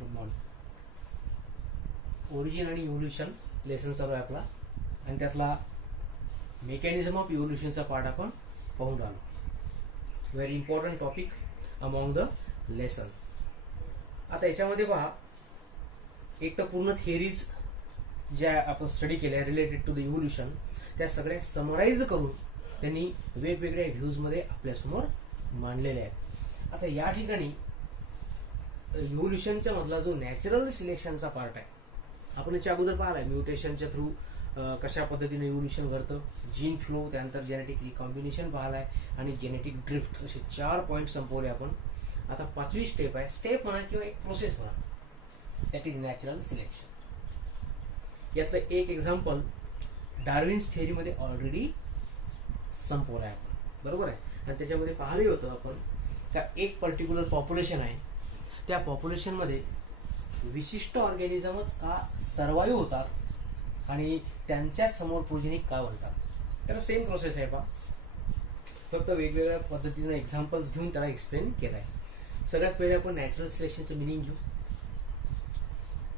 Good morning. Origin आणि evolution lesson चालू आहे आपला आणि त्यातला मेकॅनिझम ऑफ इव्होल्युशनचा पार्ट आपण पाहून राहिलो. Very important topic among the lesson. आता याच्यामध्ये पहा, एक तर पूर्ण थिअरीज ज्या आपण स्टडी केल्या रिलेटेड टू द इव्होल्युशन त्या सगळ्या समराईज करून त्यांनी वेगवेगळ्या व्ह्यूजमध्ये आपल्यासमोर मांडलेल्या आहेत. आता या ठिकाणी इव्होल्युशनच्या मधला जो नॅचरल सिलेक्शनचा पार्ट आहे, आपण याच्या अगोदर पाहिलाय म्युटेशनच्या थ्रू कशा पद्धतीने इव्होल्युशन घडतं, जीन फ्लो, त्यानंतर जेनेटिक रिकॉम्बिनेशन पाहिलाय आणि जेनेटिक ड्रिफ्ट, असे 4 पॉईंट संपवले आपण. आता 5वी स्टेप आहे, स्टेप म्हणा किंवा एक प्रोसेस म्हणा, दॅट इज नॅचरल सिलेक्शन. यातलं एक एक्झाम्पल डार्विन्स थिअरीमध्ये ऑलरेडी संपवलं आहे आपण, बरोबर आहे. आणि त्याच्यामध्ये पाहिलं होतं आपण का एक पर्टिक्युलर पॉप्युलेशन आहे, त्या पॉप्युलेशनमध्ये विशिष्ट ऑर्गॅनिझमच का सर्वाईव्ह होतात आणि त्यांच्या समोर प्रोजेनिक का बनतात. तर सेम प्रोसेस आहे पहा, फक्त वेगवेगळ्या पद्धतीने एक्झाम्पल्स घेऊन त्याला एक्सप्लेन केलं आहे. सगळ्यात पहिले आपण नॅचरल सिलेक्शनचं मिनिंग घेऊ.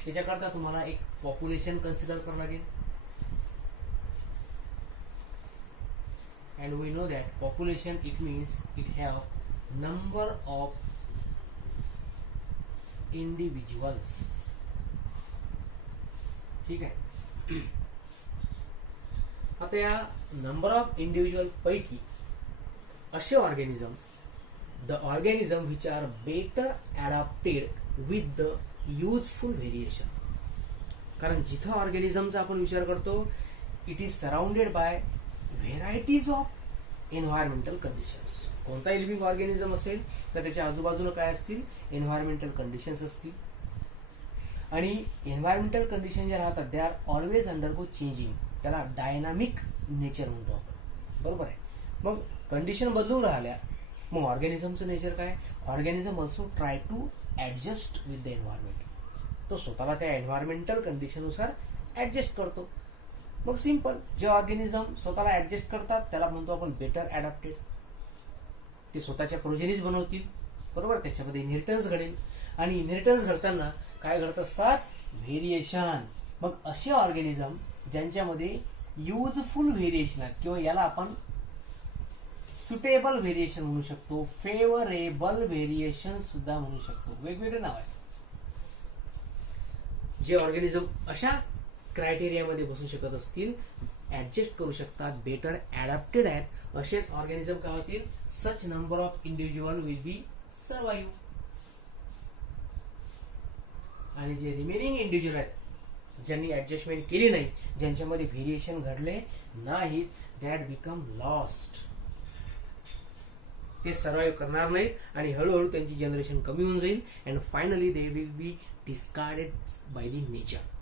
त्याच्याकरता तुम्हाला एक पॉप्युलेशन कन्सिडर करावं लागेल. and we know that population, it means it have number of individuals. ठीक आहे. आता या नंबर ऑफ इंडिव्हिज्युअल पैकी असे organism, the organism which are better adapted with the useful variation. कारण जिथं ऑर्गॅनिझमचा आपण विचार करतो, it is surrounded by varieties of environmental conditions. कोणताही लिव्हिंग ऑर्गॅनिझम असेल तर त्याच्या आजूबाजूला काय असतील, एन्व्हायरमेंटल कंडिशन्स असतील. आणि एन्व्हायरमेंटल कंडिशन जे राहतात they are always undergo changing. त्याला डायनामिक नेचर म्हणतो आपण, बरोबर आहे. मग कंडिशन बदलून राहिल्या, मग ऑर्गॅनिझमचं नेचर काय, organism also try to adjust with the environment. तो स्वतःला त्या एन्व्हायरमेंटल कंडिशननुसार ऍडजस्ट करतो. मग सिंपल, जे ऑर्गॅनिझम स्वतःला ऍडजस्ट करतात त्याला म्हणतो आपण बेटर अडॅप्टेड. ते स्वतःच्या प्रोजेनीज बनवतील, बरोबर. त्याच्यामध्ये इनहेरिटन्स घडेल आणि इनहेरिटन्स घडताना काय घडत असतात, व्हेरिएशन. मग असे ऑर्गॅनिझम ज्यांच्यामध्ये युजफुल व्हेरिएशन आहेत, किंवा याला आपण सुटेबल व्हेरिएशन म्हणू शकतो, फेवरेबल व्हेरिएशन सुद्धा म्हणू शकतो, वेगवेगळे नाव आहेत. जे ऑर्गॅनिझम अशा क्रायटेरियामध्ये बसू शकत असतील, ऍडजस्ट करू शकतात, बेटर अडॅप्टेड आहेत, असेच ऑर्गॅनिझम काय होतील, सच number of individual will be survive. आणि जे रिमेनिंग इंडिव्हिज्युअल आहेत, ज्यांनी ऍडजस्टमेंट केली नाही, ज्यांच्यामध्ये व्हेरिएशन घडले नाहीत, दॅट बिकम लॉस्ट. ते सर्वाईव्ह करणार नाहीत आणि हळूहळू त्यांची जनरेशन कमी होऊन जाईल and finally they will be discarded by the nature.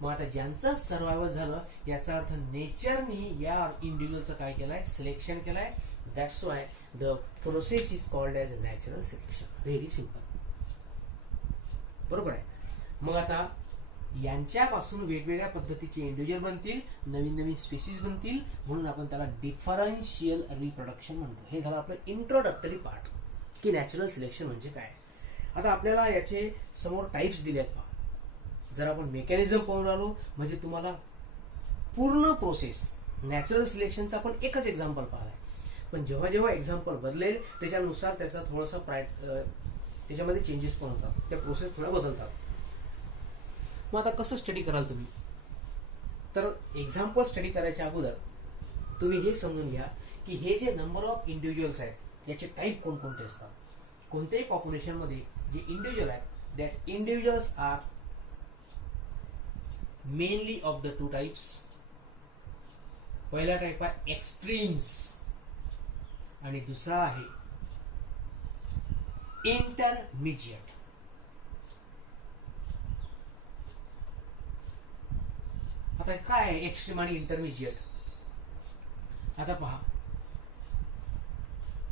मग आता ज्यांचं सर्वायवल झालं, याचा अर्थ नेचरनी या इंडिव्हिज्युअलचं काय केलंय, सिलेक्शन केलंय. That's why the process is called as natural selection. Very simple, बरोबर आहे. मग आता यांच्यापासून वेगवेगळ्या पद्धतीचे इंडिव्हिज्युअल बनतील, नवीन नवीन स्पेसीज बनतील, म्हणून आपण त्याला डिफरन्शियल रिप्रोडक्शन म्हणतो. हे झालं आपलं इंट्रोडक्टरी पार्ट की नॅचरल सिलेक्शन म्हणजे काय. आता आपल्याला याचे समोर टाइप्स दिले आहेत. जर आपण मेकॅनिझम पाहून राहिलो म्हणजे तुम्हाला पूर्ण प्रोसेस नॅचरल सिलेक्शनचा आपण एकच एक्झाम्पल पाहिलाय, पण जेव्हा जेव्हा एक्झाम्पल बदलेल त्याच्यानुसार त्याचा थोडासा त्याच्यामध्ये चेंजेस पण होतात, त्या प्रोसेस थोड्या बदलतात. मग आता कसं स्टडी कराल तुम्ही, तर एक्झाम्पल स्टडी करायच्या अगोदर तुम्ही हे समजून घ्या की हे जे नंबर ऑफ इंडिव्हिज्युअल्स आहेत याचे टाईप कोणकोणते असतात. कोणत्याही पॉप्युलेशनमध्ये जे इंडिव्हिज्युअल आहेत, that individuals are mainly of the two types. पहिला टाइप आहे एक्स्ट्रीम्स आणि दुसरा आहे इंटरमिजिएट. आता काय आहे एक्स्ट्रीम आणि इंटरमिजिएट. आता पहा,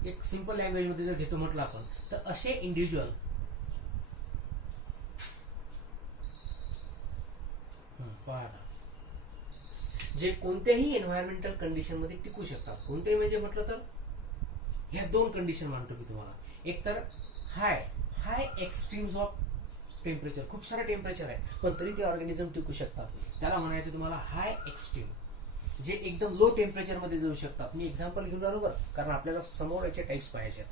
एक सिंपल लँग्वेज मध्ये जर घेतो म्हटलं आपण, तर असे इंडिव्हिज्युअल जे कोणत्याही एन्व्हायरमेंटल कंडिशन मध्ये टिकू शकतात. कोणतेही म्हणजे म्हटलं तर ह्या दोन कंडिशन मानतो मी तुम्हाला. एक तर हाय एक्स्ट्रीम्स ऑफ टेम्परेचर, खूप सारं टेम्परेचर आहे पण तरी ते ऑर्गॅनिझम टिकू शकतात, त्याला म्हणायचं तुम्हाला हाय एक्स्ट्रीम. जे एकदम लो टेम्परेचरमध्ये जाऊ शकतात. मी एक्झाम्पल घेऊन राहिलो बरं, कारण आपल्याला समोर याचे टाईप्स पाहिजे,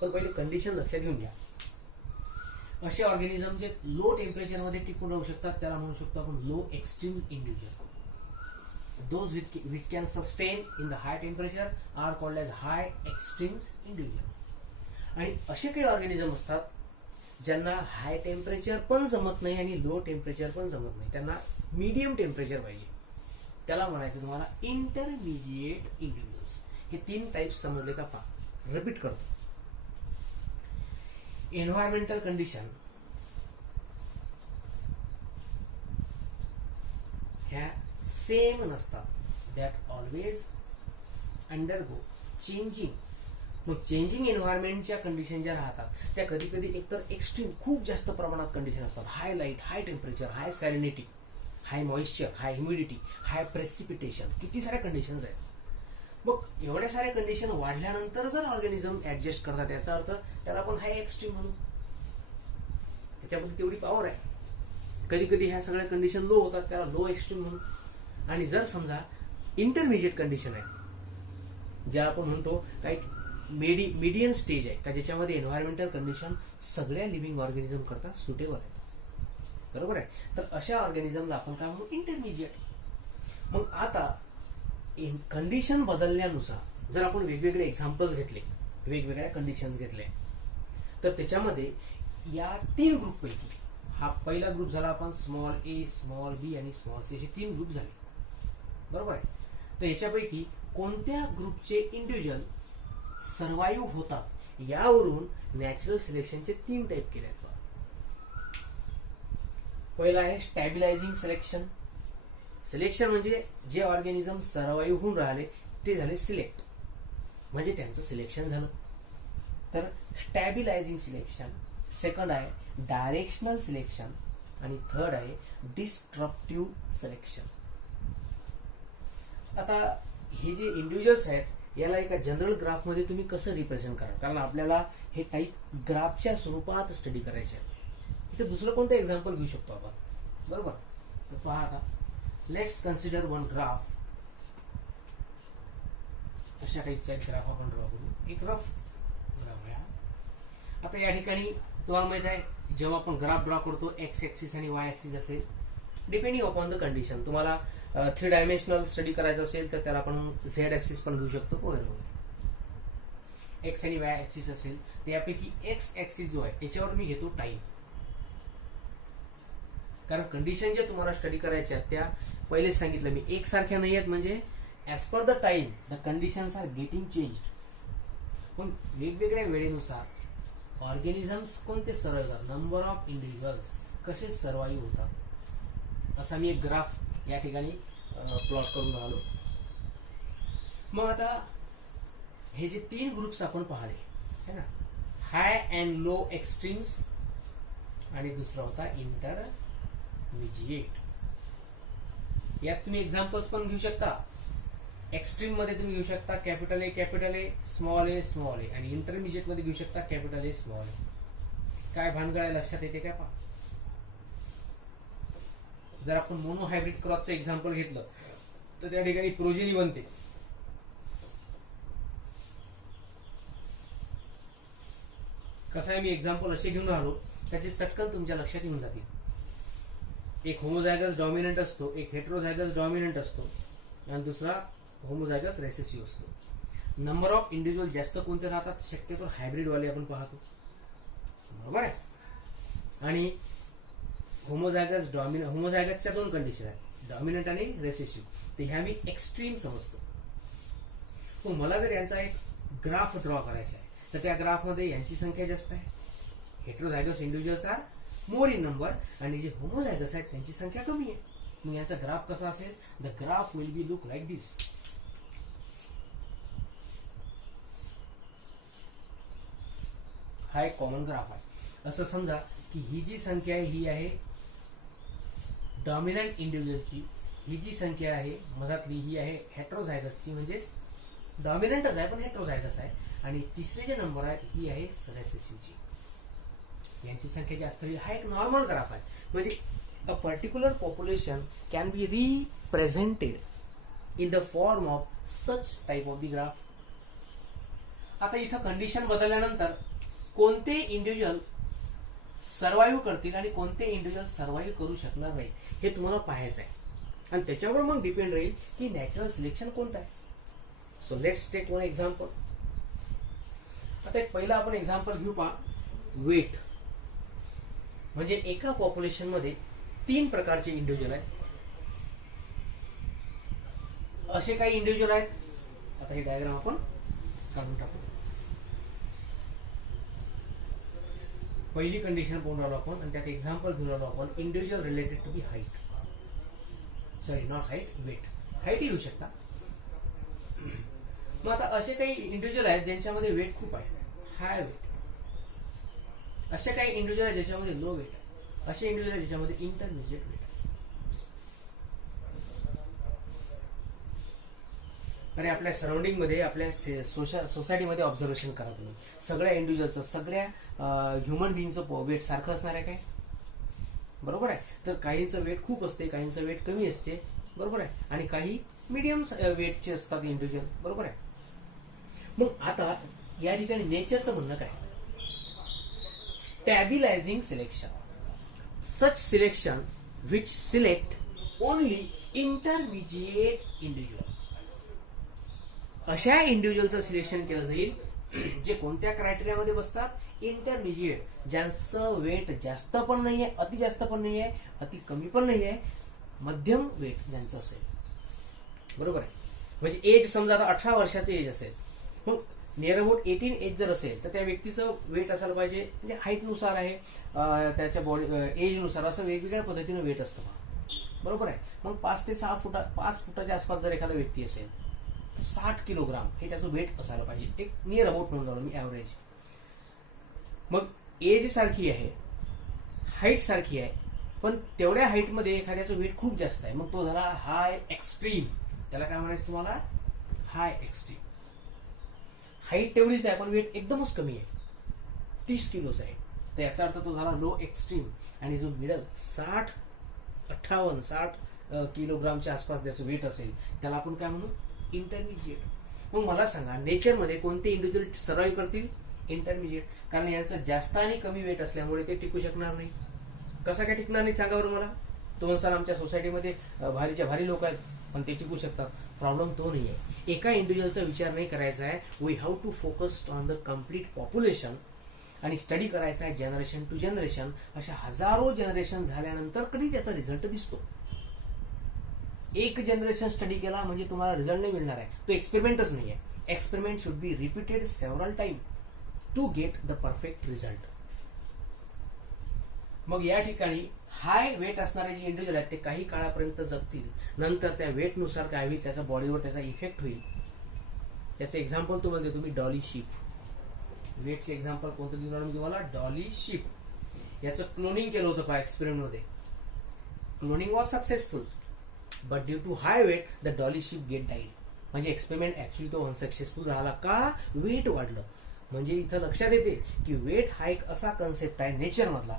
पण पहिले कंडिशन लक्षात घेऊन घ्या. असे ऑर्गॅनिझम जे लो टेम्परेचरमध्ये टिकून राहू शकतात त्याला म्हणू शकतो आपण low extreme individual. Those which can sustain in the high temperature are called as high extremes individual. आणि असे काही ऑर्गॅनिझम असतात ज्यांना हाय टेम्परेचर पण जमत नाही आणि लो टेम्परेचर पण जमत नाही, त्यांना मीडियम टेम्परेचर पाहिजे, त्याला म्हणायचं तुम्हाला इंटरमिजिएट इंडिव्हिज्युअल्स. हे 3 टाइप्स समजले का? पहा, रिपीट करतो. एन्व्हायरमेंटल कंडिशन ह्या सेम नसतात, दॅट ऑलवेज अंडरगो चेंजिंग. मग चेंजिंग एन्व्हायरमेंटच्या कंडिशन ज्या राहतात त्या कधी कधी एकतर एक्स्ट्रीम खूप जास्त प्रमाणात कंडिशन असतात, हाय लाईट, हाय टेम्परेचर, हाय सॅलिनिटी, हाय मॉइश्चर, हाय ह्युमिडिटी, हाय प्रेसिपिटेशन, किती साऱ्या कंडिशन्स आहेत. मग एवढ्या साऱ्या कंडिशन वाढल्यानंतर जर ऑर्गॅनिझम ऍडजस्ट करतात याचा अर्थ त्याला आपण हाय एक्स्ट्रीम म्हणू, त्याच्यामध्ये तेवढी पॉवर आहे. कधी कधी ह्या सगळ्या कंडिशन लो होतात त्याला लो एक्स्ट्रीम म्हणू. आणि जर समजा इंटरमिजिएट कंडिशन आहे, ज्या आपण म्हणतो काही मीडियम स्टेज आहे का ज्याच्यामध्ये एन्व्हायरमेंटल कंडिशन सगळ्या लिव्हिंग ऑर्गॅनिझम करता सुटेबल आहे, बरोबर आहे, तर अशा ऑर्गॅनिझमला आपण काय म्हणू? इंटरमिजिएट. मग आता कंडिशन बदलण्यानुसार जर आपण वेगवेगळे एक्झाम्पल्स घेतले, वेगवेगळ्या कंडिशन्स घेतले, तर त्याच्यामध्ये या 3 ग्रुपपैकी हा पहिला ग्रुप झाला आपण स्मॉल ए, स्मॉल बी आणि स्मॉल सी असे 3 ग्रुप झाले, बरोबर आहे. तर याच्यापैकी कोणत्या ग्रुपचे इंडिव्हिज्युअल सर्वाइव्ह होतात यावरून नॅचरल सिलेक्शनचे 3 टाईप केले आहेत. पहिला आहे स्टॅबिलायझिंग सिलेक्शन. सिलेक्शन म्हणजे जे ऑर्गॅनिझम सर्वाइव्ह होऊन राहिले ते झाले सिलेक्ट, म्हणजे त्यांचं सिलेक्शन झालं. तर स्टॅबिलायझिंग सिलेक्शन. सेकंड आहे डायरेक्शनल सिलेक्शन आणि थर्ड आहे डिस्ट्रप्टिव्ह सिलेक्शन. आता हे जे इंडिव्हिज्युअल्स आहेत याला एका जनरल ग्राफमध्ये तुम्ही कसं रिप्रेझेंट करा, कारण आपल्याला हे टाईप ग्राफच्या स्वरूपात स्टडी करायचे आहे. इथे दुसरं कोणतं एक्झाम्पल घेऊ शकतो आपण, बरोबर. तर पहा आता, लेट्स कन्सिडर वन ग्राफ. अशा टाईपचा एक ग्राफ आपण ड्रॉ करू. एक ग्राफ आहे. आता या ठिकाणी तुम्हाला माहित आहे जेव्हा आपण ग्राफ ड्रॉ करतो एक्स ऍक्सिस आणि वाय ऍक्सिस असेल, डिपेंडिंग अपॉन द कंडिशन. तुम्हाला 3 डायमेन्शनल स्टडी करायचं असेल तर त्याला आपण झेड ऍक्सिस पण घेऊ शकतो वगैरे वगैरे. एक्स आणि वाय ऍक्सिस असेल तर यापैकी एक्स ऍक्सिस जो आहे याच्यावर मी घेतो टाइम, कारण कंडिशन ज्या तुम्हाला स्टडी करायच्या त्या पहिलेच सांगितलं मी एक सारख्या नाही आहेत, म्हणजे as per the time the conditions are getting change. पण वेगवेगळ्या वेळेनुसार ऑर्गॅनिझम्स कोणते सर्वाइव्ह होतात, नंबर ऑफ इंडिव्हिज्युअल्स कसे सर्वाइव्ह होतात, असा मी एक ग्राफ या ठिकाणी प्लॉट करून राहिलो. मग आता हे जे 3 ग्रुप्स आपण पाहिले है ना, हाय अँड लो एक्स्ट्रीम्स आणि दुसरा होता इंटरमिजिएट. यात तुम्ही एक्झाम्पल्स पण घेऊ शकता. एक्स्ट्रीम मध्ये तुम्ही घेऊ शकता कॅपिटल ए, स्मॉल ए आणि इंटरमिजिएट मध्ये घेऊ शकता कॅपिटल ए, स्मॉल ए. काय भानगड लक्षात येते काय पहा. जर आपण मोनो हायब्रिड क्रॉसचं एक्झाम्पल घेतलं तर त्या ठिकाणी प्रोजेनी बनते. कसं आहे, मी एक्झाम्पल असे घेऊन राहिलो त्याचे चटकन तुमच्या लक्षात येऊन जातील. एक होमोझायगस डॉमिनंट असतो, एक हेट्रोझायगस डॉमिनंट असतो आणि दुसरा होमोझायगस रेसेसिव्ह असतो. नंबर ऑफ इंडिव्हिज्युअल जास्त कोणते राहतात, शक्यतो हायब्रिड वाले आपण पाहतो, बरोबर आहे. आणि होमोझायगसच्या 2 कंडिशन आहेत, डॉमिनंट आणि रेसेसिव्ह. तर ह्या मी एक्स्ट्रीम समजतो. मग मला जर यांचा एक ग्राफ ड्रॉ करायचा आहे तर त्या ग्राफमध्ये यांची संख्या जास्त आहे, heterozygous individuals are more in number, आणि जे होमोझायगस आहेत त्यांची संख्या कमी आहे. मग याचा ग्राफ कसा असेल, the graph will be look like this. हा एक कॉमन ग्राफ आहे. असं समजा की ही जी संख्या आहे ही आहे डॉमिनंट इंडिव्हिज्युअलची, ही जी संख्या आहे मधातली ही आहे हेट्रोझायगसची, म्हणजे डॉमिनंटच आहे पण हेट्रोझायगस आहे, आणि तिसरे जे नंबर आहे ही आहे रेसेसिव्हची. यांची संख्या जास्त होईल. हा एक नॉर्मल ग्राफ आहे. म्हणजे a particular population can be represented in the form of such type of the graph. आता इथं कंडिशन बदलल्यानंतर कोणते इंडिव्हिज्युअल सर्वाईव्ह करतील आणि कोणते इंडिव्हिज्युअल सर्वाईव्ह करू शकणार नाही हे तुम्हाला पाहायचं आहे. आणि त्याच्यावर मग डिपेंड राहील की नॅचरल सिलेक्शन कोणतं आहे. So let's take one example. आता एक पहिला आपण एक्झाम्पल घेऊ पहा. वेट म्हणजे एका पॉप्युलेशन मध्ये 3 प्रकारचे इंडिव्हिज्युअल आहेत. असे काही इंडिव्हिज्युअल आहेत. आता हे डायग्राम आपण काढून टाकू. पहिली कंडिशन पाहून राहिलो आपण आणि त्यात एक्झाम्पल घेऊन राहिलो आपण. Individual related to be height, sorry not height, weight. Height येऊ शकता. मग आता असे काही इंडिव्हिज्युअल आहेत ज्यांच्यामध्ये वेट खूप आहे, हाय वेट. असे काही इंडिव्हिज्युअल आहेत ज्याच्यामध्ये लो वेट आहे. असे इंडिव्हिज्युअल आहेत ज्याच्यामध्ये इंटरमिजिएट वेट आहे. अरे आपल्या सराउंडिंग मध्ये, आपल्या सोसायटीमध्ये ऑब्झर्वेशन करा तुम्ही. सगळ्या इंडिव्हिज्युअलचं, सगळ्या ह्युमन बिईंगचं वेट सारखं असणार आहे काय? बरोबर आहे. तर काहींचं वेट खूप असते, काहींचं वेट कमी असते. बरोबर आहे. आणि काही मीडियम वेटचे असतात इंडिव्हिज्युअल. बरोबर आहे. मग आता या ठिकाणी नेचरचं म्हणणं काय? Stabilising selection. Such selection which select only intermediate individual. अशा इंडिव्हिज्युअलचं सिलेक्शन केलं जाईल जे कोणत्या क्रायटेरियामध्ये बसतात? इंटरमिजिएट. ज्यांचं वेट जास्त पण नाहीये, अति जास्त पण नाहीये, अति कमी पण नाहीये, मध्यम वेट ज्यांचं असेल. बरोबर आहे. म्हणजे एज समजा आता 18 वर्षाचं एज असेल, मग नियर अबाउट 18 एज जर असेल तर त्या व्यक्तीचं वेट असायला पाहिजे. म्हणजे हाईटनुसार आहे, त्याच्या बॉडी एजनुसार असं वेगवेगळ्या पद्धतीनं वेट असतं. बरोबर आहे. मग 5 ते 6 फुटाच्या आसपास जर एखादा व्यक्ती असेल 60 किलोग्राम हे त्याचं वेट असायला पाहिजे. एक नियर अबाउट म्हणून झालं मी ऍव्हरेज. मग एज सारखी आहे, हाईट सारखी आहे, पण तेवढ्या हाईटमध्ये एखाद्याचं वेट खूप जास्त आहे, मग तो झाला हाय एक्स्ट्रीम. त्याला काय म्हणायचं तुम्हाला? हाय एक्स्ट्रीम. हाईट तेवढीच आहे पण वेट एकदमच कमी आहे, 30 किलोच आहे, तर याचा अर्थ तो झाला लो एक्स्ट्रीम. आणि जो मिडल 58-60 किलोग्रामच्या आसपास त्याचं वेट असेल त्याला आपण काय म्हणू? इंटरमिजिएट. मग मला सांगा नेचरमध्ये कोणते इंडिव्हिज्युअल सर्वाईव्ह करतील? इंटरमिजिएट. कारण यांचं जास्त आणि कमी वेट असल्यामुळे ते टिकू शकणार नाही. कसं काय टिकणार नाही सांगा बरं मला? तो म्हणसाल आमच्या सोसायटीमध्ये भारीच्या भारी लोक आहेत पण ते टिकू शकतात. प्रॉब्लेम तो नाही आहे. एका इंडिव्हिज्युअलचा विचार नाही करायचा आहे. We have to focus on the complete population आणि स्टडी करायचा आहे जनरेशन टू जनरेशन. अशा हजारो जनरेशन झाल्यानंतर कधी त्याचा रिझल्ट दिसतो. एक जनरेशन स्टडी केला म्हणजे तुम्हाला रिझल्ट नाही मिळणार आहे. तो एक्सपेरिमेंटच नाही आहे. Experiment should be repeated several time to get the perfect result. मग या ठिकाणी हाय वेट असणारे जे इंडिव्हिज्युअल आहेत ते काही काळापर्यंत जगतील. नंतर त्या वेटनुसार काय होईल? त्याच्या बॉडीवर त्याचा इफेक्ट होईल. त्याचं एक्झाम्पल तुम्हाला देतो मी. Dolly sheep. वेटचे एक्झाम्पल कोणतं देणार मी तुम्हाला? Dolly ship. याचं क्लोनिंग केलं होतं पहा एक्सपेरिमेंटमध्ये. Cloning was successful but due to high weight the Dolly sheep get died. म्हणजे एक्सपेरिमेंट ऍक्च्युअली तो अनसक्सेसफुल झाला. का? वेट वाढलं. म्हणजे इथं लक्षात येते की वेट हा एक असा कन्सेप्ट आहे नेचर मधला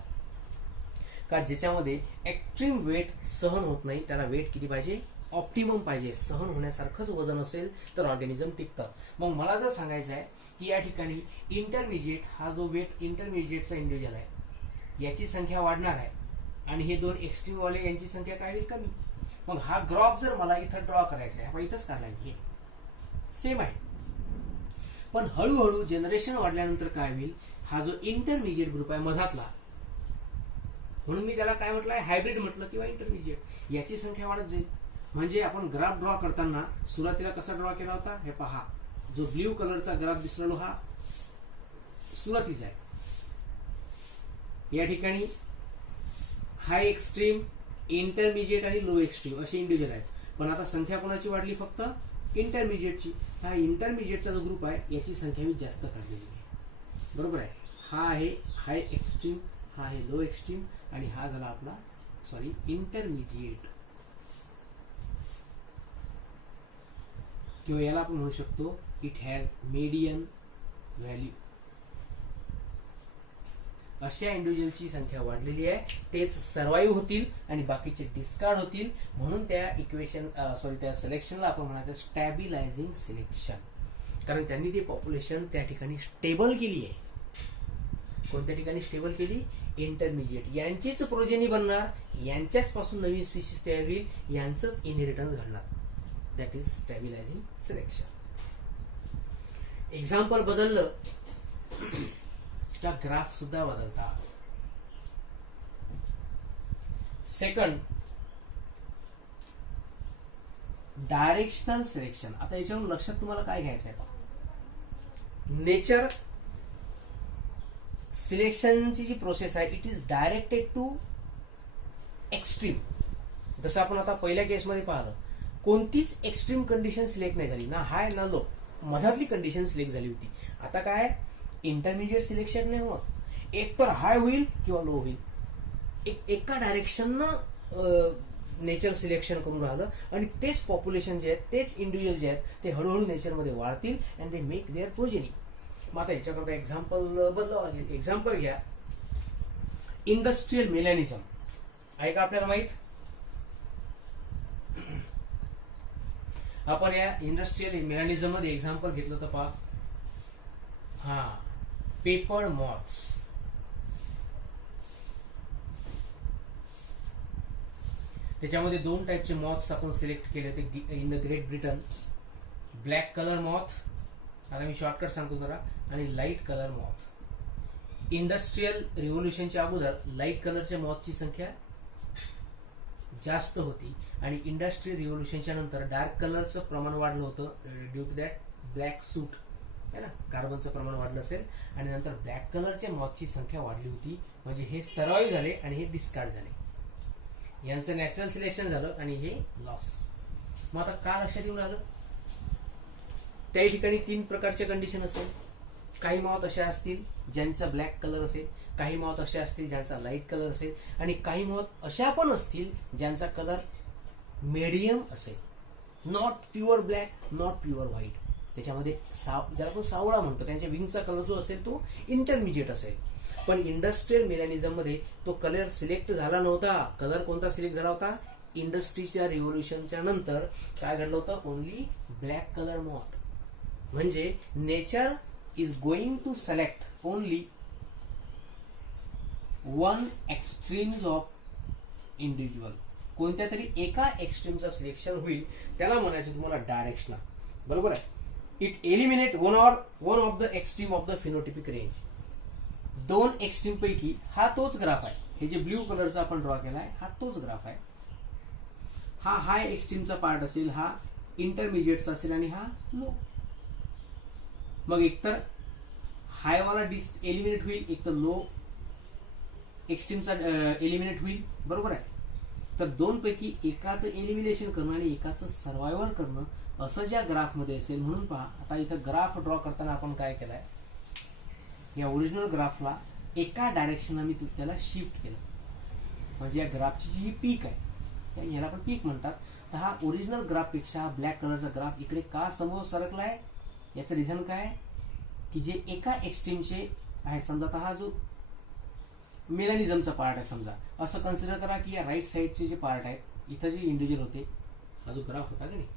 का ज्याच्यामध्ये एक्स्ट्रीम वेट सहन होत नाही. त्याला वेट किती पाहिजे? ऑप्टिमम पाहिजे. सहन होण्यासारखंच वजन असेल तर ऑर्गॅनिझम टिकतं. मग मला जर सांगायचं आहे की या ठिकाणी इंटरमिजिएट हा जो वेट इंटरमिजिएटचा इंडिव्हिज्युअल आहे याची संख्या वाढणार आहे आणि हे 2 एक्स्ट्रीम वाले यांची संख्या काय होईल? कमी. मग हा ग्राफ जर मला इथं ड्रॉ करायचा आहे, आपण इथंच काढला हे सेम आहे, पण हळूहळू जनरेशन वाढल्यानंतर काय होईल? हा जो इंटरमिजिएट ग्रुप आहे मधातला, म्हणून मी त्याला काय म्हटलंय? हायब्रिड म्हटलं किंवा इंटरमिजिएट, याची संख्या वाढत जाईल. म्हणजे आपण ग्राफ ड्रॉ करताना सुरुवातीला कसा ड्रॉ केला होता? हे पहा, जो ब्ल्यू कलरचा ग्राफ दिसलो हा सुरुवातीचा आहे. या ठिकाणी हाय एक्स्ट्रीम, इंटरमिजिएट आणि लो एक्स्ट्रीम असे इंडिव्हिज्युअल आहेत. पण आता संख्या कोणाची वाढली? फक्त इंटरमिजिएटची. हा इंटरमिजिएटचा जो ग्रुप आहे याची संख्या मी जास्त काढलेली आहे. बरोबर आहे. हा आहे हाय एक्स्ट्रीम, हा आहे लो एक्स्ट्रीम आणि हा झाला आपला इंटरमिजिएट. किंवा याला आपण म्हणू शकतो इट हॅज मीडियन व्हॅल्यू. अशा इंडिव्हिज्युअलची संख्या वाढलेली आहे, तेच सर्वाईव्ह होतील आणि बाकीचे डिस्कार्ड होतील. म्हणून त्या त्या सिलेक्शनला आपण म्हणायचं स्टॅबिलायझिंग सिलेक्शन. कारण त्यांनी ती पॉप्युलेशन त्या ठिकाणी स्टेबल केली आहे. कोणत्या ठिकाणी स्टेबल केली? इंटरमिजिएट. यांचीच प्रोजेनी बनणार, यांच्याच पासून नवीन स्पीशीज तयार होईल, यांचंच इनहेरिटन्स घडणार. That is stabilising selection. Example बदललं का ग्राफ सुद्धा बदलतात. Second, directional selection. आता याच्यावरून लक्षात तुम्हाला काय घ्यायचं आहे? नेचर सिलेक्शनची जी प्रोसेस आहे it is directed to extreme. जसं आपण आता पहिल्या केसमध्ये पाहिलं, कोणतीच एक्स्ट्रीम कंडिशन सिलेक्ट नाही झाली, ना हाय ना लो, मधातली कंडिशन सिलेक्ट झाली होती. आता काय इंटरमिजिएट सिलेक्शन नाही होत, एक तर हाय होईल किंवा लो होईल. एका डायरेक्शननं नेचर सिलेक्शन करून राहिलं आणि तेच पॉप्युलेशन जे आहेत, तेच इंडिव्हिज्युअल जे आहेत ते हळूहळू नेचरमध्ये वाढतील and they make their progeny. मग आता याच्याकरता एक्झाम्पल बदलावं लागेल. एक्झाम्पल घ्या, इंडस्ट्रियल मेलॅनिझम आहे का आपल्याला माहित? आपण या इंडस्ट्रियल मेलॅनिझम मध्ये एक्झाम्पल घेतलं तर पहा, पेपर मॉथ्स. त्याच्यामध्ये दोन टाईपचे मॉथ्स आपण सिलेक्ट केले होते in the great Britain. Black colour moth, आता मी शॉर्टकट सांगतो जरा, आणि लाईट कलर मॉथ. इंडस्ट्रियल रिव्होल्युशनच्या अगोदर लाईट कलरच्या मॉथची संख्या जास्त होती आणि इंडस्ट्रियल रिव्होल्युशनच्या नंतर डार्क कलरचं प्रमाण वाढलं होतं ड्यू टू दॅट ब्लॅक सूट है ना, कार्बनचं प्रमाण वाढलं असेल आणि नंतर ब्लॅक कलरच्या मॉथची संख्या वाढली होती. म्हणजे हे सर्वाईव्ह झाले आणि हे डिस्कार्ड झाले. यांचं नॅचरल सिलेक्शन झालं आणि हे लॉस. मग आता का लक्षात येऊन आलं? त्या ठिकाणी 3 प्रकारच्या कंडिशन असेल. काही मॉथ अशा असतील ज्यांचा ब्लॅक कलर असेल, काही मॉथ अशा असतील ज्यांचा लाईट कलर असेल आणि काही मॉथ अशा पण असतील ज्यांचा कलर मीडियम असेल. Not pure black, not pure white. त्याच्यामध्ये ज्याला आपण सावळा म्हणतो, त्यांच्या विंगचा कलर जो असेल तो इंटरमिजिएट असेल. पण इंडस्ट्रियल मेलॅनिझम मध्ये तो कलर सिलेक्ट झाला नव्हता. कलर कोणता सिलेक्ट झाला होता? इंडस्ट्रीच्या रिव्होल्युशनच्या नंतर काय घडलं होतं? Only black colour moth. म्हणजे nature is going to select only one extremes of individual. कोणत्या तरी एका एक्स्ट्रीमचं सिलेक्शन होईल, त्याला म्हणायचं तुम्हाला डायरेक्शनल. बरोबर आहे. It eliminate one of the extreme of the phenotypic range. 2 extreme पैकी हा तोच ग्राफ आहे. हे जे ब्ल्यू कलरचा आपण ड्रॉ केलाय हा तोच ग्राफ आहे. हा हाय एक्स्ट्रीमचा पार्ट असेल, हा इंटरमिजिएटचा असेल आणि हा लो. मग एकतर हायवाला एलिमिनेट होईल, एक तर लो एक्स्ट्रीमचा एलिमिनेट होईल. बरोबर आहे. तर 2 पैकी एकाचं एलिमिनेशन करणं आणि एकाचं सर्वायवल करणं असं ज्या ग्राफमध्ये असेल. म्हणून पहा, आता इथं ग्राफ ड्रॉ करताना आपण काय केलंय, या ओरिजिनल ग्राफला एका डायरेक्शन मी त्याला शिफ्ट केलं. म्हणजे या ग्राफची जी पीक आहे, याला पण पीक म्हणतात. तर हा ओरिजिनल ग्राफ पेक्षा ब्लॅक कलरचा ग्राफ इकडे का समोर सरकलाय? याचं रिझन काय? की जे एका एक्स्ट्रीमचे आहे, समजा आता हा जो मेलॅनिझमचा पार्ट आहे, समजा असं कन्सिडर करा की या राईट साईडचे जे पार्ट आहेत, इथं जे इंडिव्हिज्युअल होते, हा जो ग्राफ होता की नाही,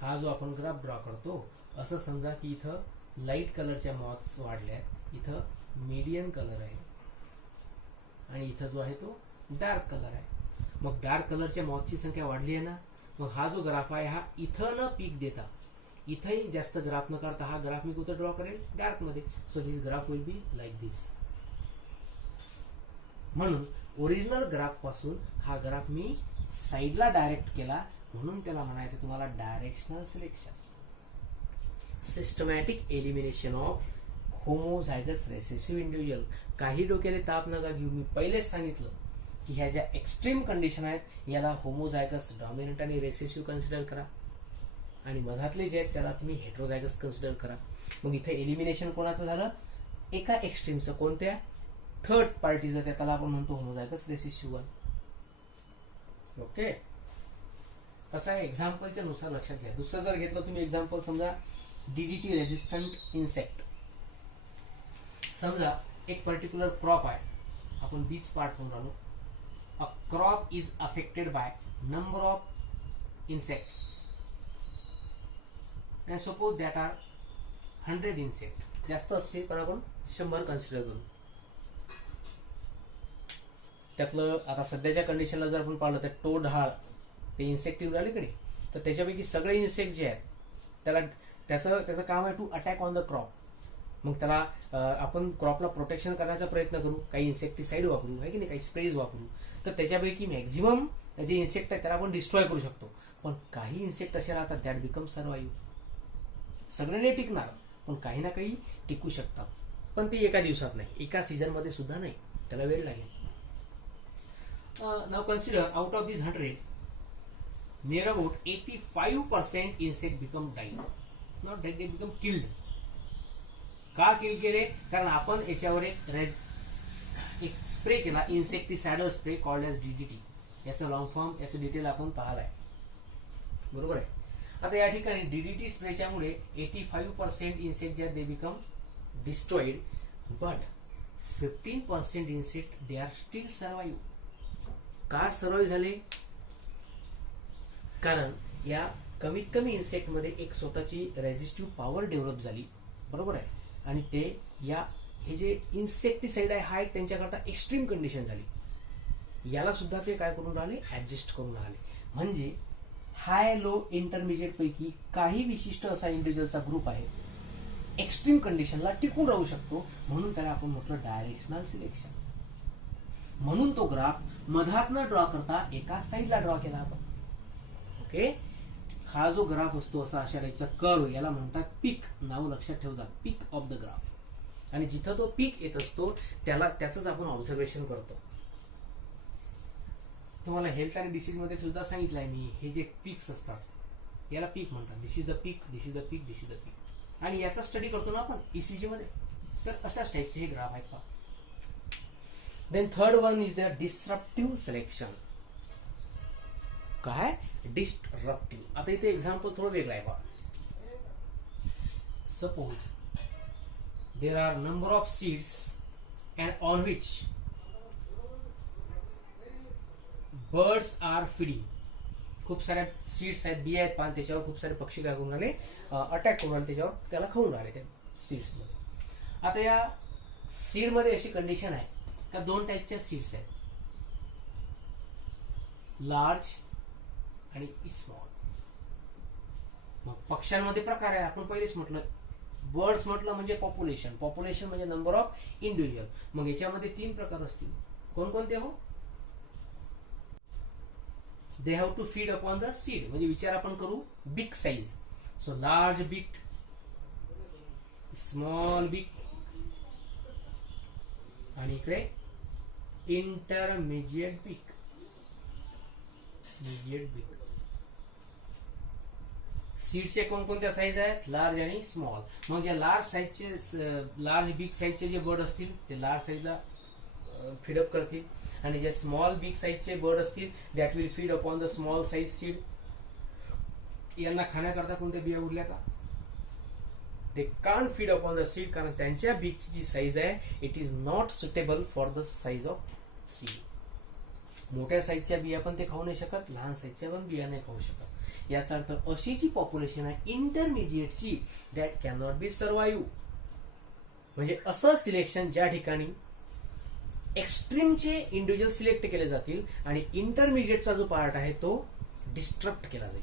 हा जो आपण ग्राफ ड्रॉ करतो, असं समजा की इथं लाईट कलरच्या मॉथ्स वाढल्या, इथं मीडियम कलर आहे आणि इथं जो आहे तो डार्क कलर आहे. मग डार्क कलरच्या मॉथची संख्या वाढली आहे ना, मग हा जो ग्राफ आहे हा इथं न पीक देता, इथंही जास्त ग्राफ न करता हा ग्राफ मी कुठं ड्रॉ करेल? डार्क मध्ये. So this graph will be like this. म्हणून ओरिजिनल ग्राफ पासून हा ग्राफ मी साईडला डायरेक्ट केला, म्हणून त्याला म्हणायचं तुम्हाला directional selection. Systematic elimination of homozygous recessive individual. काही डोक्याला ताप नका घेऊ, मी पहिलेच सांगितलं की ह्या ज्या एक्स्ट्रीम कंडिशन आहेत याला होमोझायगस डॉमिनंट आणि रेसेसिव्ह कन्सिडर करा, आणि मधातले जे आहेत त्याला तुम्ही हेट्रोझायगस कन्सिडर करा. मग इथे एलिमिनेशन कोणाचं झालं? एका एक्स्ट्रीमचं. कोणत्या? थर्ड पार्टीचं. त्याला आपण म्हणतो होमोझायगस रेसेसिव्ह वन. ओके. कसं आहे, एक्झाम्पलच्या नुसार लक्षात घ्या. दुसरं जर घेतलं तुम्ही एक्झाम्पल, समजा डीडीटी रेजिस्टंट इन्सेक्ट. समजा एक पर्टिक्युलर क्रॉप आहे, आपण बीच पार्ट म्हणून राहिलो. A crop is affected by number of insects and suppose that are 100 insect. जास्त असते पण आपण 100 कन्सिडर करू. त्यातलं आता सध्याच्या कंडिशनला जर आपण पाहिलं तर टोढाळ ते इन्सेक्ट येऊन राहिले की नाही, तर त्याच्यापैकी सगळे इन्सेक्ट जे आहेत त्याचं काम आहे to attack on the crop. मग त्याला आपण क्रॉपला प्रोटेक्शन करण्याचा प्रयत्न करू, काही इन्सेक्टिसाइड वापरू आहे की नाही, काही स्प्रेज वापरू. तर त्याच्यापैकी मॅक्झिमम जे इन्सेक्ट आहे त्याला आपण डिस्ट्रॉय करू शकतो. पण काही इन्सेक्ट असे राहतात दॅट बिकम सर्वाईव्ह. सगळे नाही टिकणार पण काही ना काही टिकू शकतात. पण ते एका दिवसात नाही, एका सीझनमध्ये सुद्धा नाही, त्याला वेळ लागेल. Now consider out of this 100 near about 85% insect become died. Not dead, they become killed. का किल केले? कारण आपण याच्यावर एक स्प्रे केला, इन्सेक्टिसाइडल स्प्रे कॉल्ड एज डीडीटी. याचं लॉंग फॉर्म, याचं डिटेल आपण पाहिलाय, बरोबर आहे. आता या ठिकाणी डीडीटी स्प्रेच्यामुळे 85% इन्सेक्ट जे they become destroyed, but 15% insect they are still survive. का सर्वाईव्ह झाले? कारण या कमीत कमी इन्सेक्टमध्ये एक स्वतःची रेजिस्टिव्ह पॉवर डेव्हलप झाली, बरोबर आहे. आणि ते हे जे इन्सेक्टिसाइड आहे हा एक त्यांच्याकरता एक्स्ट्रीम कंडिशन झाली. याला सुद्धा ते काय करून राहिले? ऍडजस्ट करून राहिले. म्हणजे हाय लो इंटरमिजिएट पैकी काही विशिष्ट असा इंडिव्हिज्युअलचा ग्रुप आहे एक्स्ट्रीम कंडिशनला टिकून राहू शकतो, म्हणून त्याला आपण म्हटलं डायरेक्शनल सिलेक्शन. म्हणून तो ग्राफ मधात न ड्रॉ करता एका साईडला ड्रॉ केला आपण. ओके, हा जो ग्राफ असतो असा अशा टाईपचा कर्व, याला म्हणतात पीक. नाव लक्षात ठेवता, पीक ऑफ द ग्राफ. आणि जिथं तो पीक येत असतो त्याच आपण ऑब्झर्वेशन करतो. तुम्हाला हेल्थ आणि डिसीज मध्ये सुद्धा सांगितलंय मी, हे जे पीक्स असतात याला पीक म्हणतात. This is the peak, this is the peak, this is the peak. आणि याचा स्टडी करतो ना आपण ईसीजी मध्ये, तर अशाच टाईपचे हे ग्राफ आहेत. Then third one is the disruptive selection. काय? डिस्ट्रप्टिव्ह. आता इथे एक्झाम्पल थोडं वेगळं आहे बा. Suppose there are number of seeds and on which birds are feeding. खूप साऱ्या सीड्स आहेत, बिया आहेत, पान, त्याच्यावर खूप सारे पक्षी काय करून आले, अटॅक करून आले, त्याच्यावर त्याला खाऊन आले त्या सीड्स मध्ये. आता या सीड मध्ये अशी कंडिशन आहे का दोन टाईपच्या सीड्स आहेत, लार्ज आणि स्मॉल. मग पक्ष्यांमध्ये प्रकार आहे, आपण पहिलेच म्हटलं. बर्ड्स म्हटलं म्हणजे पॉप्युलेशन, पॉप्युलेशन म्हणजे नंबर ऑफ इंडिव्हिज्युअल. मग याच्यामध्ये 3 प्रकार असतील. कोणकोणते हो? They have to feed upon the seed. म्हणजे विचार आपण करू big size. So large big, small big, आणि इकडे इंटरमिजिएट बिग. Mediate big. सीडचे कोणकोणत्या साईज आहेत? लार्ज आणि स्मॉल. मग या लार्ज साईजचे, लार्ज बिग साईजचे जे बर्ड असतील ते लार्ज साईजला फीडअप करतील, आणि जे स्मॉल बिग साईजचे बर्ड असतील that will feed upon the small size seed. यांना खाण्याकरता कोणत्या बिया उरल्या का? They can't feed upon the seed, कारण त्यांच्या बीगची जी साईज आहे it is not suitable for the size of seed. मोठ्या साईजच्या बिया पण ते खाऊ नाही शकत, लहान साईजच्या पण बिया नाही खाऊ शकत. याचा अर्थ अशी जी पॉप्युलेशन आहे इंटरमिजिएटची that can not be survive. म्हणजे असं सिलेक्शन ज्या ठिकाणी एक्स्ट्रीमचे इंडिव्हिज्युअल सिलेक्ट केले जातील आणि इंटरमिजिएटचा जो पार्ट आहे तो डिस्ट्रप्ट केला जाईल,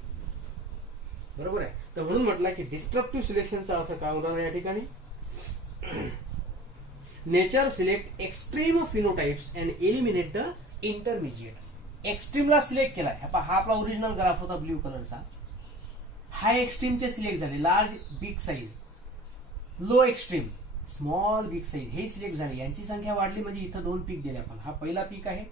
बरोबर आहे. तर म्हणून म्हटलं की डिस्ट्रप्टिव्ह सिलेक्शनचा अर्थ काय होणार या ठिकाणी? Nature select extreme phenotypes and eliminate the intermediate. एक्स्ट्रीमला सिलेक्ट केला, हा आपला ओरिजिनल ग्राफ होता ब्ल्यू कलरचा. हाय एक्स्ट्रीमचे सिलेक्ट झाले, large big size, low extreme, small big size हे सिलेक्ट झाले. यांची संख्या वाढली म्हणजे इथं 2 पीक दिले आपण. हा पहिला पीक आहे,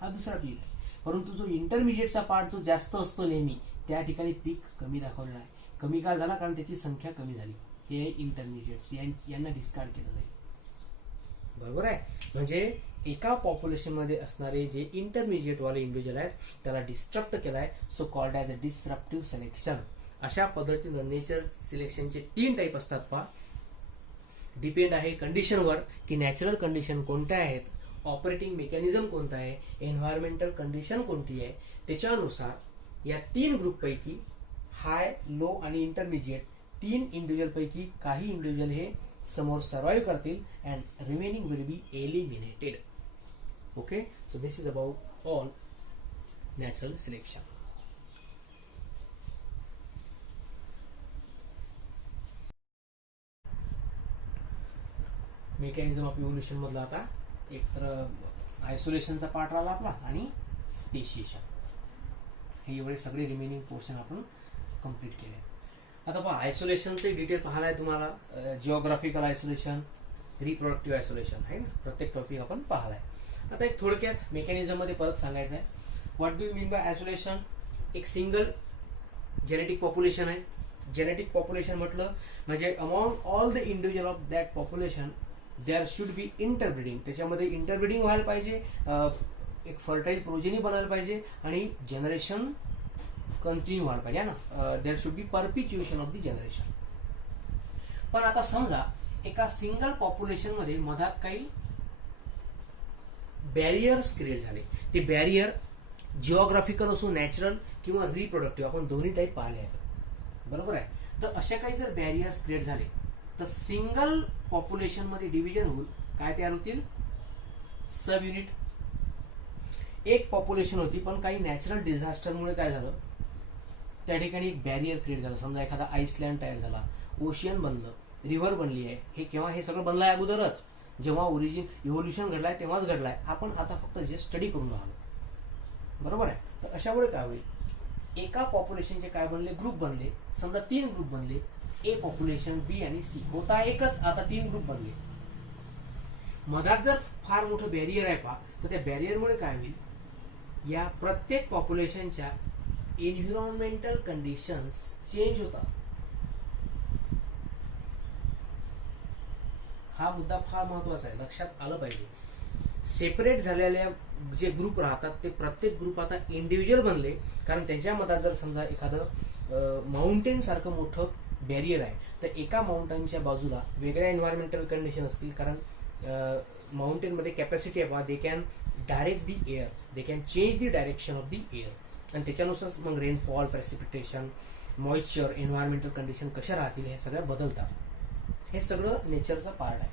हा दुसरा पीक आहे. परंतु जो इंटरमिजिएटचा पार्ट जो जास्त असतो नेहमी त्या ठिकाणी पीक कमी दाखवलेला आहे. कमी का झाला? कारण त्याची संख्या कमी झाली. हे इंटरमिजिएट्स, यांना डिस्कार्ड केलं जाईल, बरोबर आहे. म्हणजे एका पॉप्युलेशन मध्ये असणारे जे इंटरमिजिएट वाले इंडिव्हिज्युअल आहेत त्याला डिस्ट्रप्ट केलाय, so called as a disruptive selection. अशा पद्धतीनं नेचर सिलेक्शनचे 3 टाईप असतात. पहा, डिपेंड आहे कंडिशनवर की नॅचरल कंडिशन कोणत्या आहेत, ऑपरेटिंग मेकॅनिझम कोणता आहे, एन्व्हायरमेंटल कंडिशन कोणती आहे, त्याच्यानुसार या 3 ग्रुपपैकी हाय, लो आणि इंटरमिजिएट 3 इंडिव्हिज्युअल पैकी काही इंडिव्हिज्युअल हे समोर सर्वाइव्ह करतील and remaining will be eliminated. Okay, so this is about all natural selection. Mechanism of evolution मधला आता एक तर आयसोलेशनचा पार्ट राहिला आपला आणि स्पेशिएशन, हे एवढे सगळे रिमेनिंग पोर्शन आपण कम्प्लीट केले. आता पहा, आयसोलेशनचे डिटेल पाहायला आहे तुम्हाला. जिओग्राफिकल आयसोलेशन, रिप्रोडक्टिव्ह आयसोलेशन आहे ना, प्रत्येक टॉपिक आपण पाहिलाय. आता एक थोडक्यात मेकॅनिझम मध्ये परत सांगायचं आहे. What do you mean by isolation? एक सिंगल जेनेटिक पॉप्युलेशन आहे. जेनेटिक पॉप्युलेशन म्हटलं म्हणजे among all the individual of that population there should be interbreeding. त्याच्यामध्ये इंटरब्रिडिंग व्हायला पाहिजे, एक फर्टाईल प्रोजेनी बनायला पाहिजे आणि जनरेशन कंटिन्यू व्हायला पाहिजे ना. There should be perpetuation of the generation. पण आता समजा एका सिंगल पॉप्युलेशन मध्ये मधात काही बॅरियर्स क्रिएट झाले. ते बॅरियर जिओग्राफिकल असो, नॅचरल किंवा रिप्रोडक्टिव्ह, आपण दोन्ही टाईप पाहिले आहेत, बरोबर आहे. तर अशा काही जर बॅरियर्स क्रिएट झाले तर सिंगल पॉप्युलेशन मध्ये डिव्हिजन होऊन काय तयार होतील? Sub unit. एक पॉप्युलेशन होती पण काही नॅचरल डिझास्टरमुळे काय झालं, त्या ठिकाणी एक बॅरियर क्रिएट झालं. समजा एखादा आईसलँड तयार झाला, ओशियन बनलं, रिव्हर बनली आहे. हे केव्हा? हे सगळं बनलंय अगोदरच, जेव्हा ओरिजिन इव्होल्युशन घडलाय तेव्हाच घडलाय. आपण आता फक्त जे स्टडी करून राहिलो, बरोबर आहे. तर अशामुळे काय होईल, एका पॉप्युलेशनचे काय बनले? ग्रुप बनले. समजा 3 ग्रुप बनले, ए पॉप्युलेशन, बी आणि सी. होता एकच, आता 3 ग्रुप बनले. मधात जर फार मोठं बॅरियर आहे पहा, तर त्या बॅरियरमुळे काय होईल, या प्रत्येक पॉप्युलेशनच्या एन्व्हायरमेंटल कंडिशन्स चेंज होतात. हा मुद्दा फार महत्वाचा आहे, लक्षात आलं पाहिजे. सेपरेट झालेल्या जे ग्रुप राहतात ते प्रत्येक ग्रुप आता इंडिव्हिज्युअल बनले, कारण त्यांच्या मधात जर समजा एखादं माउंटेन सारखं मोठं बॅरियर आहे तर एका माउंटेनच्या बाजूला वेगळ्या एन्व्हायरमेंटल कंडिशन असतील, कारण माउंटेनमध्ये कॅपॅसिटी आहे, they can direct the air, they can change the direction of the air. आणि त्याच्यानुसार मग rainfall, precipitation, moisture, environmental condition कशा राहतील हे सगळ्या बदलतात. हे सगळं नेचरचा पार्ट आहे.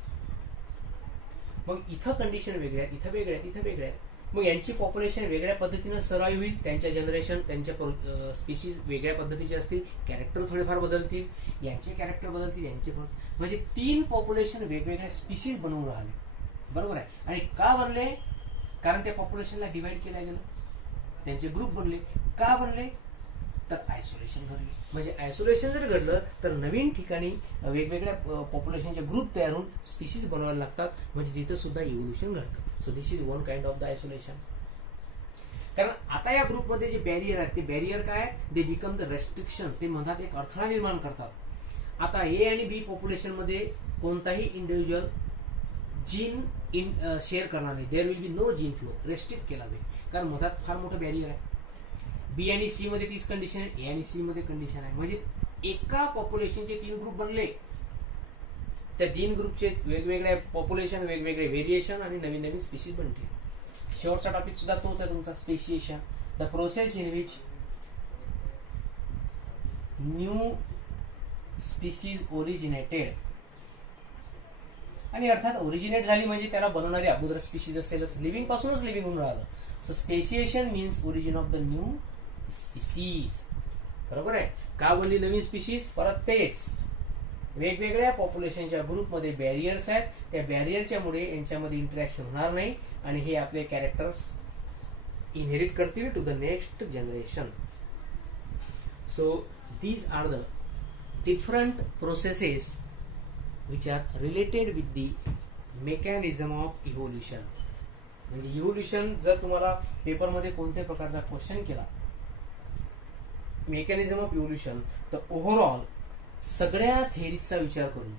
मग इथं कंडिशन वेगळ्या, इथं वेगळ्या, इथं वेगळ्या. मग यांची पॉप्युलेशन वेगळ्या पद्धतीनं सर्वाइव्ह होईल, त्यांच्या जनरेशन, त्यांच्या स्पीशीज वेगळ्या पद्धतीचे असतील, कॅरेक्टर थोडेफार बदलतील, यांचे कॅरेक्टर बदलतील, यांचे पण. म्हणजे 3 पॉप्युलेशन वेगवेगळ्या स्पीशीज बनवून राहिले, बरोबर आहे. आणि का बनले? कारण त्या पॉप्युलेशनला डिवाइड केलं गेलं, त्यांचे ग्रुप बनले. का बनले? तर आयसोलेशन घडले. म्हणजे आयसोलेशन जर घडलं तर नवीन ठिकाणी वेगवेगळ्या पॉप्युलेशनचे ग्रुप तयार होऊन स्पीशीज बनवायला लागतात, म्हणजे तिथं सुद्धा इव्होल्युशन घडतं. So this is one kind of the isolation. कारण आता या ग्रुपमध्ये जे बॅरियर आहेत ते बॅरियर काय, दे बिकम द रेस्ट्रिक्शन. ते मधात एक अडथळा निर्माण करतात. आता ए आणि बी पॉप्युलेशन मध्ये कोणताही इंडिव्हिज्युअल जीन शेअर करणार नाही. There will be no gene flow, restrict केला जाईल, कारण मधात फार मोठं बॅरियर आहे. बी आणि सी मध्ये तीच कंडिशन आहे, ए आणि सी मध्ये कंडिशन आहे. म्हणजे एका पॉप्युलेशनचे 3 ग्रुप बनले, त्या 3 ग्रुपचे वेगवेगळ्या पॉप्युलेशन, वेगवेगळे व्हेरिएशन आणि नवीन नवीन स्पीशीज बनतील. शेवटचा टॉपिक सुद्धा तोच आहे तुमचा, speciation, the process in which new species originated. आणि अर्थात ओरिजिनेट झाली म्हणजे त्याला बनवणारी अगोदर स्पीशीज असेलच, लिव्हिंग पासूनच लिव्हिंग होऊन राहिलं. So speciation means origin of the new species, बरोबर आहे. का बनली नवीन स्पीशीज? परत तेच, वेगवेगळ्या पॉप्युलेशनच्या ग्रुपमध्ये बॅरियर्स आहेत, त्या बॅरियरच्या मुळे यांच्यामध्ये इंटरॅक्शन होणार नाही आणि हे आपले कॅरेक्टर्स इनहेरिट करतील to the next generation. So these are the different processes which are related with the mechanism of evolution. म्हणजे इव्होल्युशन जर तुम्हाला पेपरमध्ये कोणत्याही प्रकारचा क्वेश्चन केला, मेकॅनिझम ऑफ इव्होल्युशन, तर ओव्हरऑल सगळ्या थेअरीचा विचार करून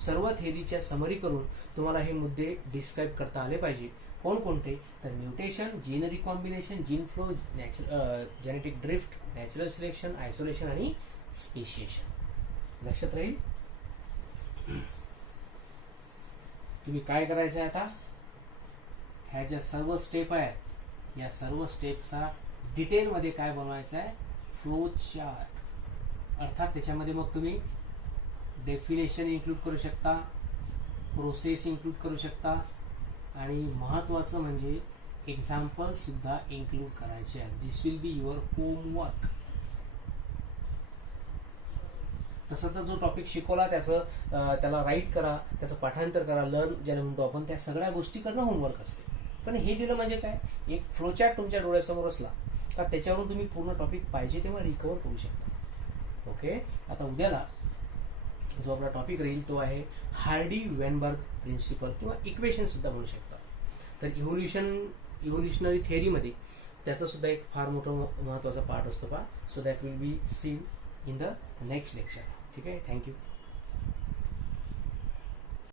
सर्व थेअरीच्या समरी करून तुम्हाला हे मुद्दे डिस्क्राईब करता आले पाहिजे. कोणकोणते? तर mutation, gene recombination, gene flow, genetic drift, natural selection, isolation आणि स्पेशिएशन. लक्षात राहील. तुम्ही काय करायचं आहे आता? ह्या ज्या सर्व स्टेप आहेत या सर्व स्टेपचा डिटेलमध्ये काय बनवायचं आहे? Flow chart. अर्थात त्याच्यामध्ये मग तुम्ही डेफिनेशन इन्क्लूड करू शकता, प्रोसेस इन्क्लूड करू शकता आणि महत्वाचं म्हणजे एक्झाम्पल सुद्धा इन्क्लूड करायचे आहेत. दिस विल बी युअर होमवर्क. तसं तर जो टॉपिक शिकवला त्याला राईट करा, त्याचं पाठांतर करा, लर्न ज्याला म्हणतो आपण, त्या सगळ्या गोष्टी करणं होमवर्क असते. पण हे दिलं म्हणजे काय? एक फ्लोचार्ट तुमच्या डोळ्यासमोर असला का त्याच्यावरून तुम्ही पूर्ण टॉपिक पाहिजे तेव्हा रिकवर करू शकता. ओके. आता उद्याला जो आपला टॉपिक राहील तो आहे हार्डी-वेनबर्ग प्रिन्सिपल किंवा इक्वेशन सुद्धा म्हणू शकता. तर इव्होल्युशनरी थिअरीमध्ये त्याचा सुद्धा एक फार मोठं महत्त्वाचा पार्ट असतो पहा. So that will be seen in the next lecture. ठीक आहे. थँक्यू.